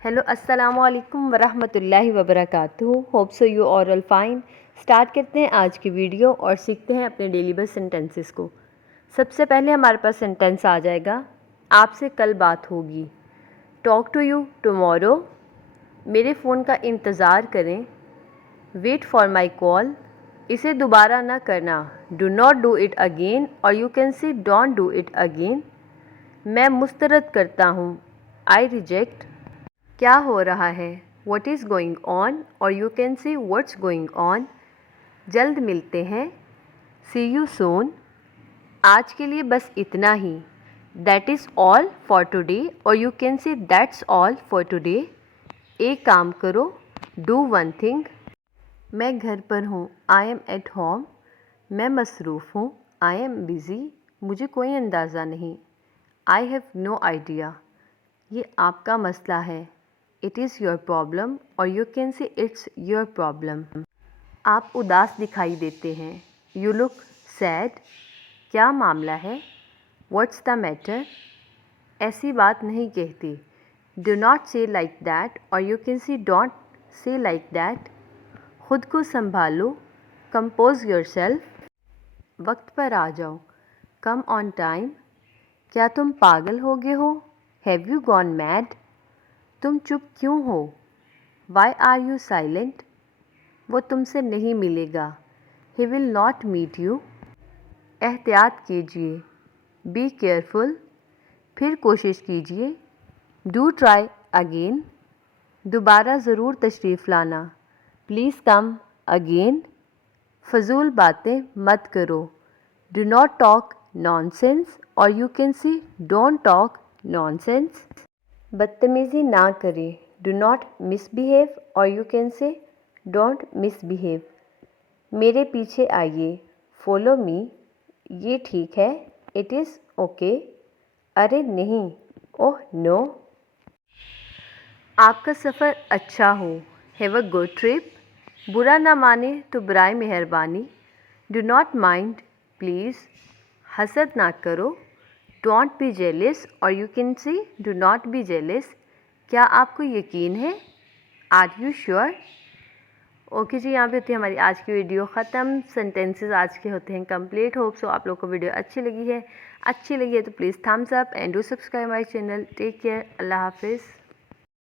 Hello अस्सलामु अलैकुम वरहमतुल्लाहि वबरकातुहू। Hope so you all fine. Start करते हैं आज की वीडियो और सीखते हैं अपने डेली बेस सेंटेंसेस को। सबसे पहले हमारे पास सेंटेंस आ जाएगा, आपसे कल बात होगी। टॉक टू यू टुमारो, मेरे फ़ोन का इंतज़ार करें। वेट फॉर माई कॉल, इसे दोबारा ना करना। Do not do it again, और you can say don't do it again. मैं मुस्तरद करता हूँ, आई रिजेक्ट। क्या हो रहा है, वट इज़ गोइंग ऑन, और यू कैन से व्हाट्स गोइंग ऑन। जल्द मिलते हैं, सी यू सून। आज के लिए बस इतना ही, that is all for today, और you can say that's all for today. एक काम करो, डू वन थिंग। मैं घर पर हूँ, आई एम एट होम। मैं मसरूफ़ हूँ, आई एम बिज़ी। मुझे कोई अंदाज़ा नहीं, आई हैव नो आइडिया। ये आपका मसला है, इट इज़ योर प्रॉब्लम, और यू कैन से इट्स योर प्रॉब्लम। आप उदास दिखाई देते हैं, यू लुक सैड। क्या मामला है, व्हाट्स द मैटर। ऐसी बात नहीं कहती, डू नॉट से लाइक दैट, और you can say don't say like that. खुद को संभालो, कंपोज योर सेल्फ। वक्त पर आ जाओ, कम ऑन टाइम। क्या तुम पागल हो गए हो, हैव यू गॉन मैड। तुम चुप क्यों हो, वाई आर यू साइलेंट। वो तुमसे नहीं मिलेगा, he will not meet you. एहतियात कीजिए, बी केयरफुल। फिर कोशिश कीजिए, डू ट्राई अगेन। दोबारा ज़रूर तशरीफ़ लाना, प्लीज़ कम अगेन। फजूल बातें मत करो, डू नॉट टॉक नॉनसेंस, और you can say don't talk nonsense. बदतमीज़ी ना करें, डू नॉट मिसबिहेव, और you can say don't misbehave. मेरे पीछे आइए, फॉलो मी। ये ठीक है, इट इज़ ओके। अरे नहीं, ओह नो। आपका सफ़र अच्छा हो, हैव अ गुड ट्रिप। बुरा ना माने तो बराए मेहरबानी, डू नॉट माइंड प्लीज़। हसद ना करो, डोंट बी जेलिस, और you can say do not be jealous. क्या आपको यकीन है, आर यू श्योर। ओके जी, यहाँ पे होती है हमारी आज की वीडियो ख़त्म। सेंटेंसेस आज के होते हैं कंप्लीट। होप सो आप लोग को वीडियो अच्छी लगी है तो please thumbs up and do subscribe my channel. Take care, अल्लाह हाफिज़।